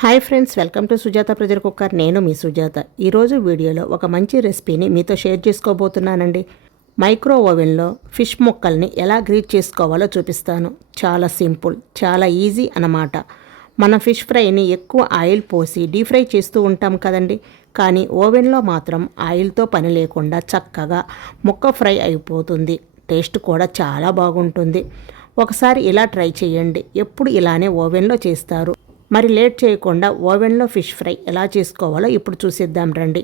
Hi friends, welcome to Sujatha pressure cooker. నేను మీ సుజాత. ఈరోజు వీడియోలో ఒక మంచి రెసిపీని మీతో షేర్ చేసుకోబోతున్నానండి. మైక్రో ఓవెన్లో ఫిష్ ముక్కల్ని ఎలా గ్రీట్ చేసుకోవాలో చూపిస్తాను. చాలా సింపుల్, చాలా ఈజీ అన్నమాట. మనం ఫిష్ ఫ్రైని ఎక్కువ ఆయిల్ పోసి డీప్ ఫ్రై చేస్తూ ఉంటాం కదండి. కానీ ఓవెన్లో మాత్రం ఆయిల్తో పని లేకుండా చక్కగా ముక్క ఫ్రై అయిపోతుంది. టేస్ట్ కూడా చాలా బాగుంటుంది. ఒకసారి ఇలా ట్రై చేయండి. ఎప్పుడు ఇలానే ఓవెన్లో చేస్తారు. మరి లేట్ చేయకుండా ఓవెన్లో ఫిష్ ఫ్రై ఎలా చేసుకోవాలో ఇప్పుడు చూసేద్దాం రండి.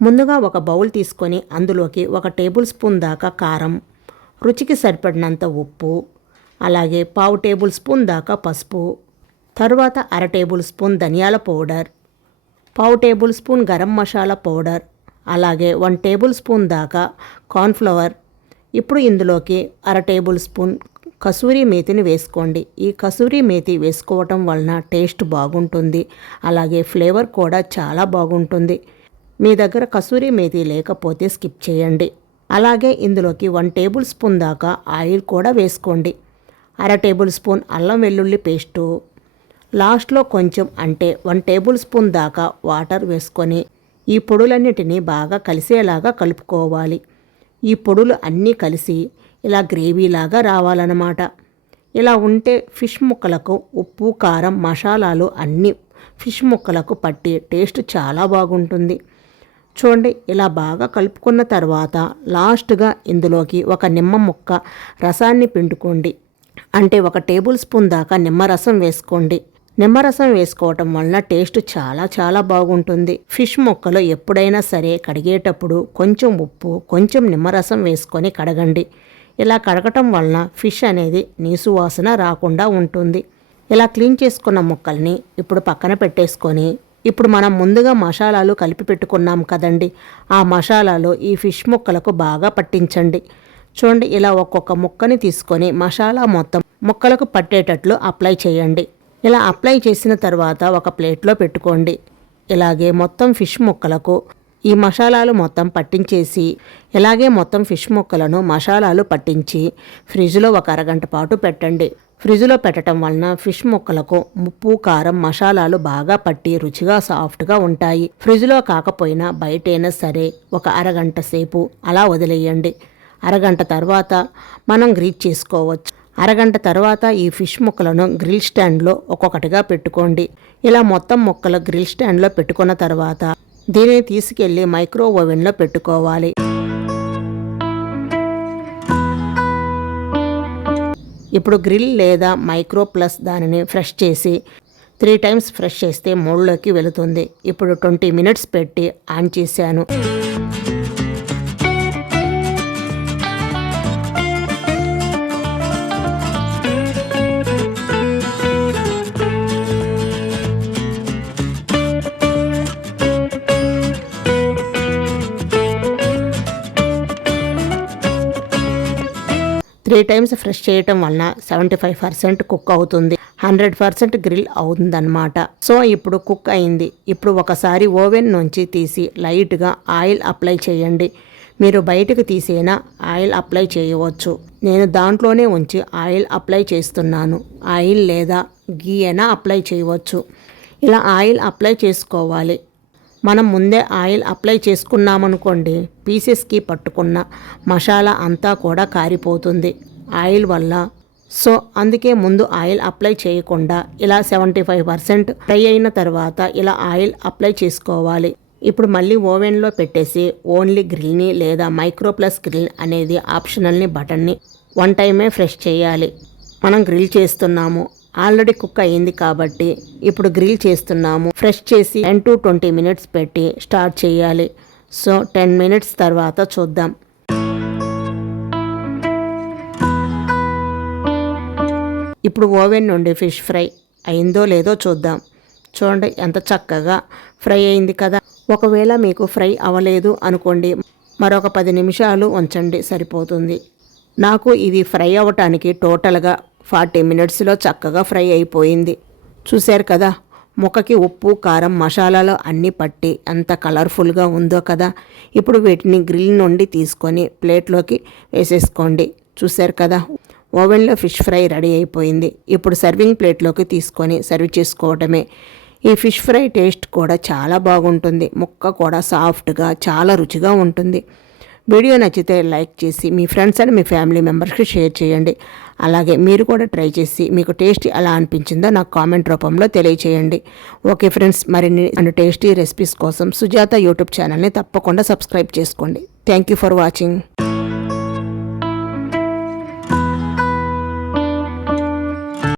ముందుగా ఒక బౌల్ తీసుకొని అందులోకి 1 టేబుల్ స్పూన్ దాకా కారం, రుచికి సరిపడినంత ఉప్పు, అలాగే 1/2 టేబుల్ స్పూన్ దాకా పసుపు, తరువాత 1/2 టేబుల్ స్పూన్ ధనియాల powder, 1/2 table spoon garam masala powder, అలాగే 1 టేబుల్ స్పూన్ దాకా కార్న్ఫ్లవర్. ఇప్పుడు ఇందులోకి 1/2 టేబుల్ స్పూన్ కసూరి మేతిని వేసుకోండి. ఈ కసూరి మేతి వేసుకోవటం వలన టేస్ట్ బాగుంటుంది, అలాగే ఫ్లేవర్ కూడా చాలా బాగుంటుంది. మీ దగ్గర కసూరి మేతి లేకపోతే స్కిప్ చేయండి. అలాగే ఇందులోకి 1 టేబుల్ స్పూన్ దాకా ఆయిల్ కూడా వేసుకోండి. 1/2 టేబుల్ స్పూన్ అల్లం వెల్లుల్లి పేస్టు, లాస్ట్లో కొంచెం అంటే 1 టేబుల్ స్పూన్ దాకా వాటర్ వేసుకొని ఈ పొడులన్నిటినీ బాగా కలిసేలాగా కలుపుకోవాలి. ఈ పొడులు అన్నీ కలిసి ఇలా గ్రేవీలాగా రావాలన్నమాట. ఇలా ఉంటే ఫిష్ ముక్కలకు ఉప్పు, కారం, మసాలాలు అన్నీ ఫిష్ ముక్కలకు పట్టి టేస్ట్ చాలా బాగుంటుంది. చూడండి, ఇలా బాగా కలుపుకున్న తర్వాత లాస్ట్గా ఇందులోకి 1 నిమ్మ ముక్క రసాన్ని పిండుకోండి. అంటే 1 టేబుల్ స్పూన్ దాకా నిమ్మరసం వేసుకోండి. నిమ్మరసం వేసుకోవటం వలన టేస్ట్ చాలా చాలా బాగుంటుంది. ఫిష్ ముక్కలు ఎప్పుడైనా సరే కడిగేటప్పుడు కొంచెం ఉప్పు, కొంచెం నిమ్మరసం వేసుకొని కడగండి. ఇలా కడగటం వలన ఫిష్ అనేది నీసు వాసన రాకుండా ఉంటుంది. ఇలా క్లీన్ చేసుకున్న ముక్కల్ని ఇప్పుడు పక్కన పెట్టేసుకొని ఇప్పుడు మనం ముందుగా మసాలాలు కలిపి పెట్టుకున్నాం కదండి. ఆ మసాలాలు ఈ ఫిష్ ముక్కలకు బాగా పట్టించండి. చూడండి, ఇలా ఒక్కొక్క ముక్కని తీసుకొని మసాలా మొత్తం ముక్కలకు పట్టేటట్లు అప్లై చేయండి. ఇలా అప్లై చేసిన తర్వాత ఒక ప్లేట్లో పెట్టుకోండి. ఇలాగే మొత్తం ఫిష్ ముక్కలకు ఈ మసాలాలు మొత్తం పట్టించేసి ఇలాగే మొత్తం ఫిష్ ముక్కలను మసాలాలు పట్టించి ఫ్రిడ్జ్లో 1 అరగంట పాటు పెట్టండి. ఫ్రిడ్జ్లో పెట్టడం వలన ఫిష్ ముక్కలకు ఉప్పు, కారం, మసాలాలు బాగా పట్టి రుచిగా సాఫ్ట్గా ఉంటాయి. ఫ్రిడ్జ్లో కాకపోయినా బయటైనా సరే 1 అరగంట సేపు అలా వదిలేయండి. అరగంట తర్వాత మనం గ్రీట్ చేసుకోవచ్చు. అరగంట తర్వాత ఈ ఫిష్ ముక్కలను గ్రిల్ స్టాండ్లో ఒక్కొక్కటిగా పెట్టుకోండి. ఇలా మొత్తం ముక్కలు గ్రిల్ స్టాండ్లో పెట్టుకున్న తర్వాత దీనిని తీసుకెళ్లి మైక్రో ఓవెన్లో పెట్టుకోవాలి. ఇప్పుడు గ్రిల్ లేదా మైక్రో ప్లస్ దానిని ఫ్రెష్ చేసి 3 టైమ్స్ ఫ్రెష్ చేస్తే మోడ్లోకి వెళుతుంది. ఇప్పుడు 20 మినిట్స్ పెట్టి ఆన్ చేశాను. త్రీ టైమ్స్ ఫ్రెష్ చేయటం వలన 75% కుక్ అవుతుంది, 100% గ్రిల్ అవుతుందన్నమాట. సో ఇప్పుడు కుక్ అయింది. ఇప్పుడు ఒకసారి ఓవెన్ నుంచి తీసి లైట్గా ఆయిల్ అప్లై చేయండి. మీరు బయటకు తీసేనా ఆయిల్ అప్లై చేయవచ్చు. నేను దాంట్లోనే ఉంచి ఆయిల్ అప్లై చేస్తున్నాను. ఆయిల్ లేదా గీ అయినా అప్లై చేయవచ్చు. ఇలా ఆయిల్ అప్లై చేసుకోవాలి. మనం ముందే ఆయిల్ అప్లై చేసుకున్నామనుకోండి, పీసెస్కి పట్టుకున్న మసాలా అంతా కూడా కారిపోతుంది ఆయిల్ వల్ల. సో అందుకే ముందు ఆయిల్ అప్లై చేయకుండా ఇలా 75% ఫ్రై అయిన తర్వాత ఇలా ఆయిల్ అప్లై చేసుకోవాలి. ఇప్పుడు మళ్ళీ ఓవెన్లో పెట్టేసి ఓన్లీ గ్రిల్ని లేదా మైక్రో ప్లస్ గ్రిల్ అనేది ఆప్షనల్ని బటన్ని 1 టైమే ఫ్రెష్ చేయాలి. మనం గ్రిల్ చేస్తున్నాము, ఆల్రెడీ కుక్ అయ్యింది కాబట్టి ఇప్పుడు గ్రిల్ చేస్తున్నాము. ఫ్రెష్ చేసి 10 to 20 మినిట్స్ పెట్టి స్టార్ట్ చేయాలి. సో 10 మినిట్స్ తర్వాత చూద్దాం. ఇప్పుడు ఓవెన్ నుండి ఫిష్ ఫ్రై అయిందో లేదో చూద్దాం. చూడండి, ఎంత చక్కగా ఫ్రై అయింది కదా. ఒకవేళ మీకు ఫ్రై అవ్వలేదు అనుకోండి, మరొక 10 నిమిషాలు ఉంచండి, సరిపోతుంది. నాకు ఇది ఫ్రై అవ్వటానికి టోటల్గా 40 మినిట్స్లో చక్కగా ఫ్రై అయిపోయింది. చూశారు కదా, ముక్కకి ఉప్పు, కారం, మసాలాలు అన్నీ పట్టి ఎంత కలర్ఫుల్గా ఉందో కదా. ఇప్పుడు వీటిని గ్రిల్ నుండి తీసుకొని ప్లేట్లోకి వేసేసుకోండి. చూశారు కదా, ఓవెన్లో ఫిష్ ఫ్రై రెడీ అయిపోయింది. ఇప్పుడు సర్వింగ్ ప్లేట్లోకి తీసుకొని సర్వ్ చేసుకోవడమే. ఈ ఫిష్ ఫ్రై టేస్ట్ కూడా చాలా బాగుంటుంది. ముక్క కూడా సాఫ్ట్గా చాలా రుచిగా ఉంటుంది. వీడియో నచ్చితే లైక్ చేసి మీ ఫ్రెండ్స్ అండ్ మీ ఫ్యామిలీ మెంబర్స్కి షేర్ చేయండి. అలాగే మీరు కూడా ట్రై చేసి మీకు టేస్ట్ ఎలా అనిపించిందో నాకు కామెంట్ రూపంలో తెలియచేయండి. ఓకే ఫ్రెండ్స్, మరిన్ని టేస్టీ రెసిపీస్ కోసం సుజాత యూట్యూబ్ ఛానల్ని తప్పకుండా సబ్స్క్రైబ్ చేసుకోండి. Thank you for watching.